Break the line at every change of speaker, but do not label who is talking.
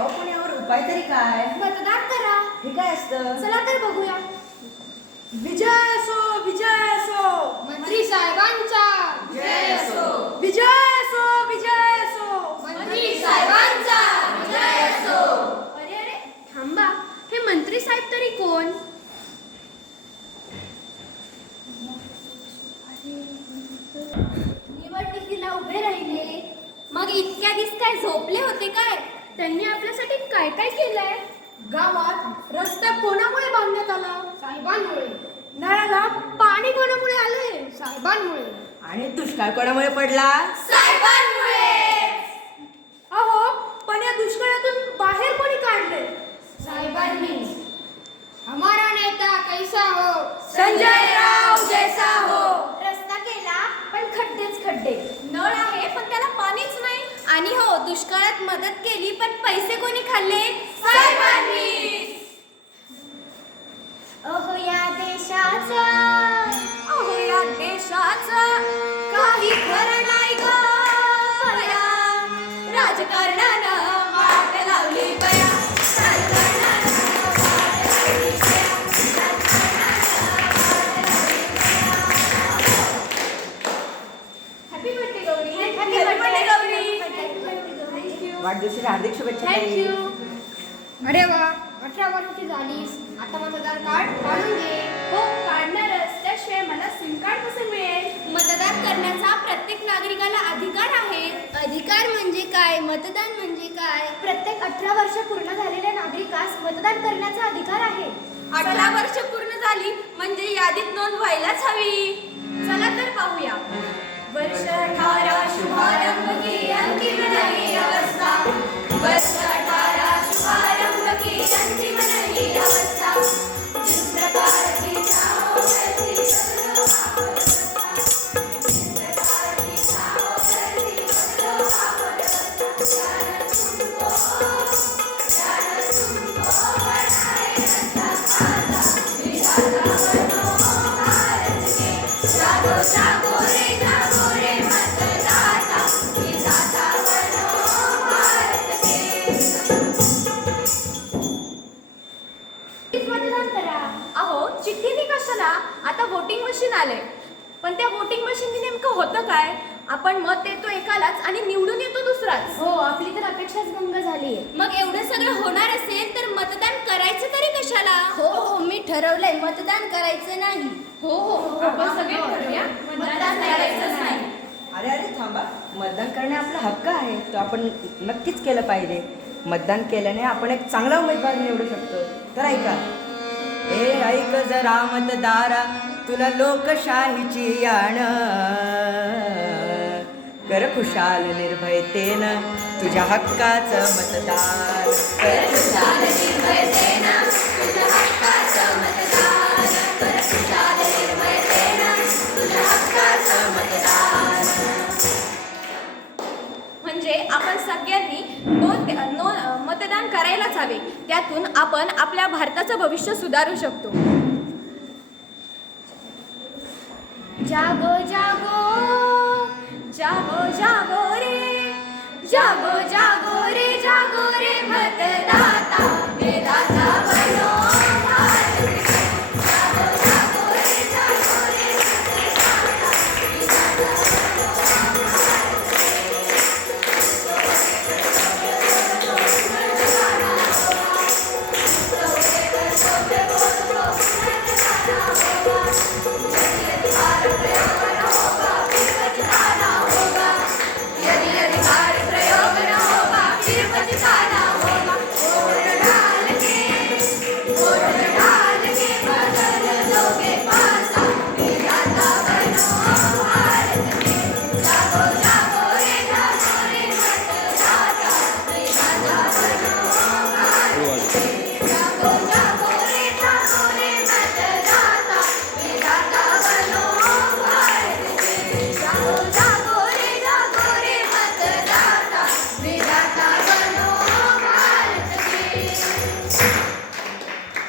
अहो
पण यावर उपाय तरी काय?
मतदान करा.
हे काय असतं?
चला तर बघूया.
विजय असो विजय असो.
मंत्री साहेबांचा.
जय असो. विजय असो विजय असो.
मंत्री साहेबांचा. विजय असो.
अरे अरे थांबा. हे मंत्री साहेब तरी कोण?
निवडणुकीला उभे राहिले. मग इतक्या दिवस काय झोपले होते काय?
त्यांनी आपल्यासाठी काय काय केलंय?
गावात रस्ता कोणामुळे बांधण्यात आला?
साहेबांमुळे.
नळाला पाणी कोणामुळे आले
साहेबांमुळे.
आणि दुष्काळ कोणामुळे पडला?
अहो पण या दुष्काळातून बाहेर कोणी काढले
साहेबांनी हमारा नेता कैसा हो
संजय राव जैसा हो
रस्ता केला पण खड्डेच खड्डे
नळ आहे पण त्याला पाणीच नाही आणि हो दुष्काळात मदत केली पण पैसे कोणी खाल्ले?
अहो या देशाचा
अहो या देशाचं काही खरं नाही राजकारणानं वाट लावली
happy birthday Gauri.
Happy birthday, Gauri.
वाढदिवसाच्या हार्दिक शुभेच्छा ताई.
थँक्यू अरे वा अठरा वर्षाची झालीस. आता मतदार कार्ड काढून घे.
हो काढणारच. त्याशिवाय मला सिम कार्ड कसं मिळेल?
मतदान करण्याचा प्रत्येक नागरिकाला अधिकार आहे.
अधिकार म्हणजे काय? मतदान म्हणजे काय?
प्रत्येक अठरा वर्ष पूर्ण झालेल्या नागरिकास मतदान करण्याचा अधिकार आहे.
अठरा वर्ष पूर्ण झाली म्हणजे यादीत नोंद व्हायलाच हवी. चला तर पाहूया. वर्ष अठारा शुभारंभ की मशीन आले. पण त्या वोटिंग मशीनने नेमकं होतं काय? आपण मत देतो एकालाच आणि निवडून येतो दुसराच.
हो आपली तर अपेक्षाच भंग झाली
मग एवढं सगळं होणार असेल तर मतदान करायचं तरी कशाला?
हो हो मी ठरवलंय मतदान करायचं नाही.
हो हो आपण सगळे ठरवूया. मतदान करायचंच नाही.
अरे अरे थांबा. मतदान करणे आपला हक्क आहे. तो आपण नक्कीच केलं पाहिजे. मतदान केल्याने आपण एक चांगला उमेदवार निवडू शकतो. तर ऐका. ए ऐक जरा मतदारा. तुला लोकशाहीची याण कर खुशाल निर्भयतेन तुझ्या हक्काचं मतदान. कर
खुशाल तुझ्या हक्काचं मतदान. कर खुशाल तुझ्या हक्काचं मतदान. म्हणजे आपण सगळ्यांनी नोंद नोंद मतदान करायलाच हवे. त्यातून आपण आपल्या भारताचं भविष्य सुधारू शकतो.
加哥，加哥。